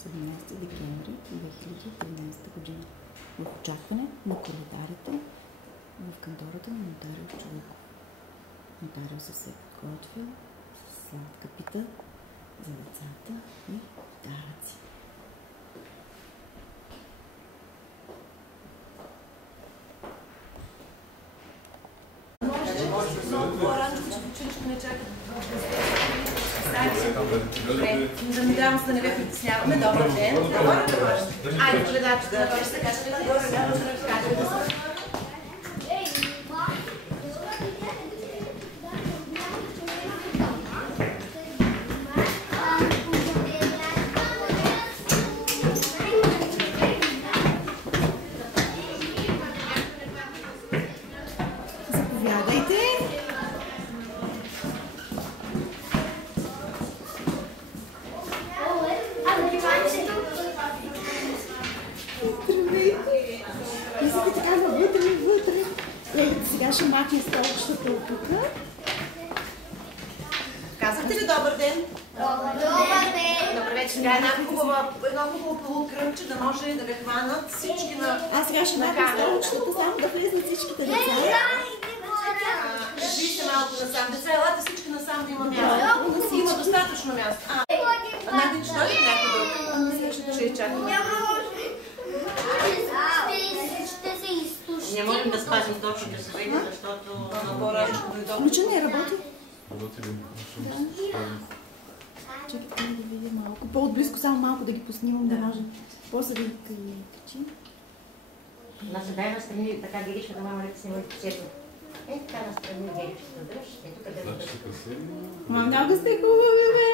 17 декември 2013 година. В очакване на коледарите в кантората на нотариус Чолуков. Нотариусът се е подготвил с сладка пита за децата и даръци. Да ми давам да не ви притесняваме. Добър ден. Айде, коледачета, да бъдеш така, ще ви кажа. Заповядайте. Мислите така вътре. Сега ще махне столчетата от тук. Казахте ли добър ден? Добър ден! Добър вечер. Сега едно хубаво полукръмче, да може да ви хванат всички на... Аз сега ще махна столчетата, само да влезнат всичките деца. Вижте малко насам. Деца, елате всички насам да има място. Има достатъчно място. Надя, че дойде някой друг? Ще чакаме. Ще се изтуши. Не можем да спазим точно часовете, защото Ключа не работи. Работи ли? Чакайте да видя малко. По-отблизко, само малко да ги поснимам, да може. После да ги качи. наседай настрани, така гиричката мама да снима лицето. Така настрани гиричката дръж. Ето къде да дръж. Много сте хубави, бе!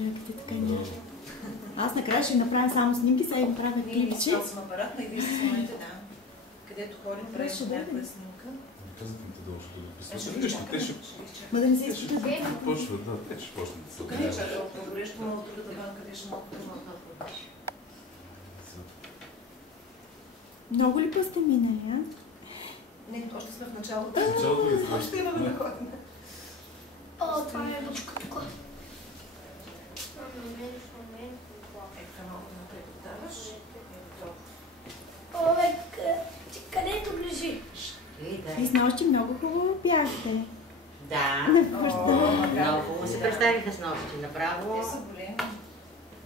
Ето така няма. Аз накрая ще направя само снимки, сега им правя клипче. Ние съм апарат, и вие се снимайте, да. Където ходим, правим някаква снимка. Казахме те долу, ще го дописвам. Те ще... Ма да не се искате да... Почват, да, те ще почнат да се Тук не чакал по-горещо, но от другата банка къде ще малко по-горещо. Много ли пъсте минали, а? Не, още сме в началото. Началото ли сме? Още имаме да ходим. О, това е дочка тук. Ека малко напред даваш. Оле, където лежи? И с нощи много хубаво бяхте. Да, много хубаво се представиха с нощи. Направо Те са големи.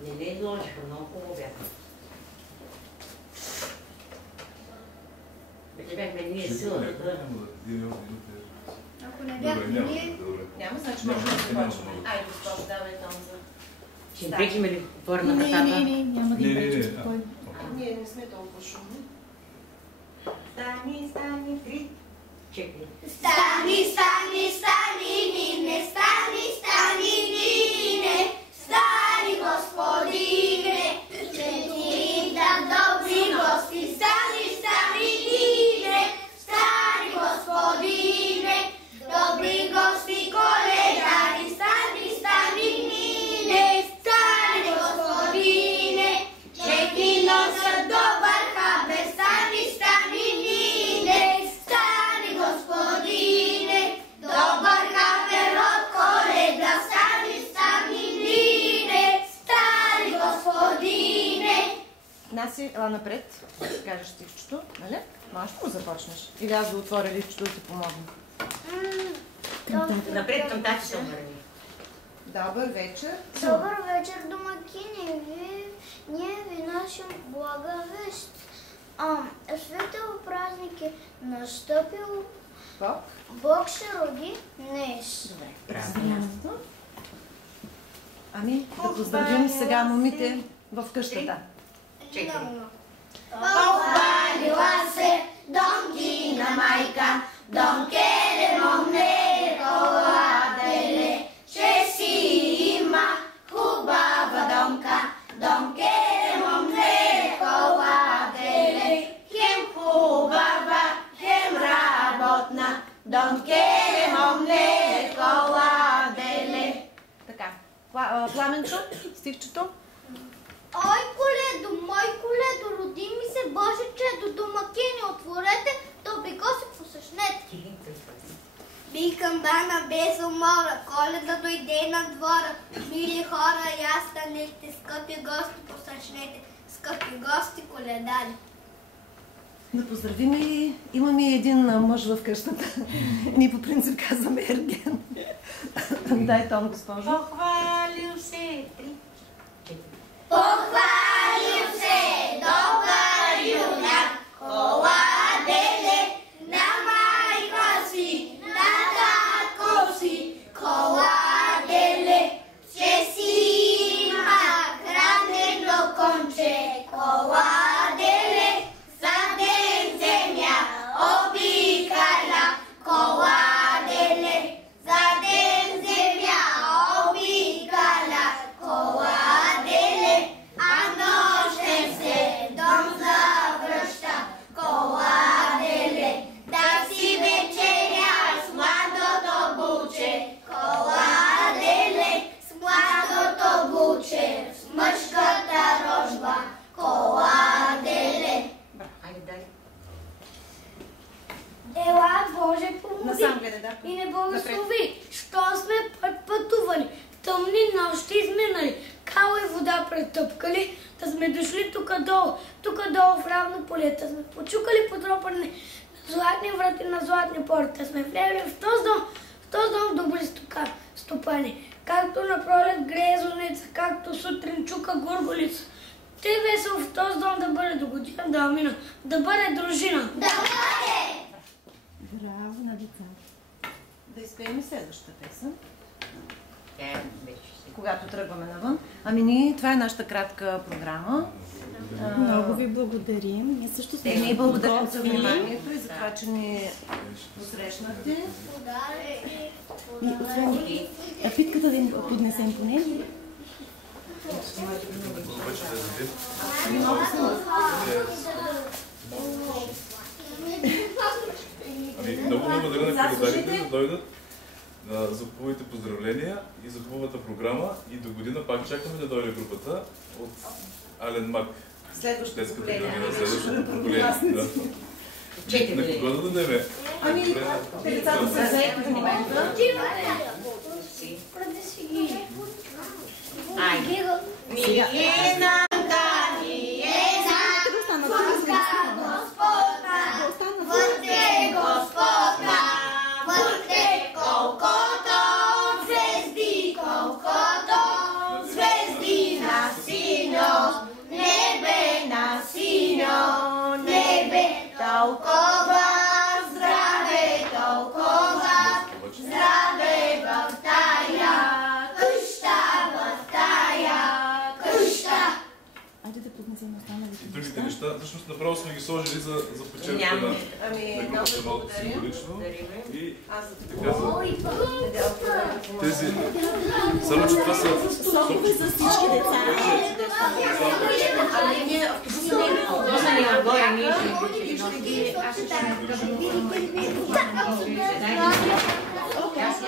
не ли изложиха, много хубаво бяха. Вече бяхме ние силата. Ако не бяхме ние... Няма, значи може да започваме. Айде, госпожо, давай там за... Ще им пречиме ли отвора на вратата? Не, няма да им пречим спокойно. Ние не сме толкова шумни. Стани, 3, 4. Стани, нине, стани, нине, стани, господине, че ти да добри гости, стани, нине, стани, господине, добри гости, коледари, стани, нине, стани, господине, че ти носят добър хабер, стани, нине, стани, господине, добър хабер от Коледа, стани, нине, стани, господине. Наси, ела напред, да кажеш стихчето, нали? Можеш да го започнеш. Или аз да отворя лифчето да ти помогна. Напред към тази се обърни. Добър вечер. Добър вечер, домакини. Ние ви носим блага вест. Светъл празник е настъпил. Бог се роди днес. Добре. Ами, да поздравим сега момите в къщата. Похвалила се Донкина майка, Донкере момне коладеле, че си има хубава донка, Донкере момне коладеле, хем хубава, хем работна, Донкере момне коладеле. Така, Пламенчо, стихчето. Ой, коледо, роди ми се Боже чедо, домакини, отворете, добри гости посъщнете. Викам Бана без умора, Коледа дойде на двора. Мили хора, я станете, скъпи гости, посрещнете. Скъпи гости, коледари. Да поздравим и имаме един мъж в къщата. Ние по принцип казваме Ерген. Дай тон, госпожо. Похвалил се. 3, 4. Похвалил се, добър юнак, коладеле, на майка си, на татко си, коладеле, че си има хранено конче, коладеле, за ден земя обикаля, коладеле, за ден земя обикаля, коладеле, а нощем се дом завръща, коладеле, да си вечеря с младото буче, коладеле, с младото буче, с мъжката рожба, коладеле. Айде, дай. Ела, Боже, Насам помоли гледай, да. и не благослови, що сме пътували, тъмни нощи изминали, кала и вода претъпкали, да сме дошли тук долу в равно поле, да сме почукали потропани на златни врати на златни порти, да сме влезли в този дом добри стопани, както на пролет грее зуница, както сутрин чука горголица. Те весел в този дом да бъде до година, да мина, да бъде дружина. Да бъде! Браво на децата. Да изпеем и следващата песен. Вече си. Когато тръгваме навън. Ами ние, това е нашата кратка програма. Много ви благодарим. Ние също сме Ние благодарим за подготвили. вниманието и за това, че ни посрещнахте. И освен питката да им поднесем поне. Обаче да заде. Ами, много благодаря на коледарите да дойдат за хубавите поздравления и за хубавата програма. И до година пак чакаме да дойде групата от Ален Мак. Следващото Детската поколение. градина, следващото поколение. Да. 4 На години. кого да дадем? Ами, децата са заети в момента. Айде. Милена, върте Господа, върте колкото звезди, колкото звезди на синьо небе, на синьо небе, толкова здраве, толкова здраве в тая къща, в тая къща. Айде да поднесем останалите И другите неща. неща, всъщност направо сме ги сложили за почерпка Няма. на Ами, много групата ви малко благодаря. символично. И Аз за така за Ой, тези... Само, че това са... Сокове за всички деца. Ами ние Останали нагоре, ние ще ги... Аз ще Аз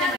я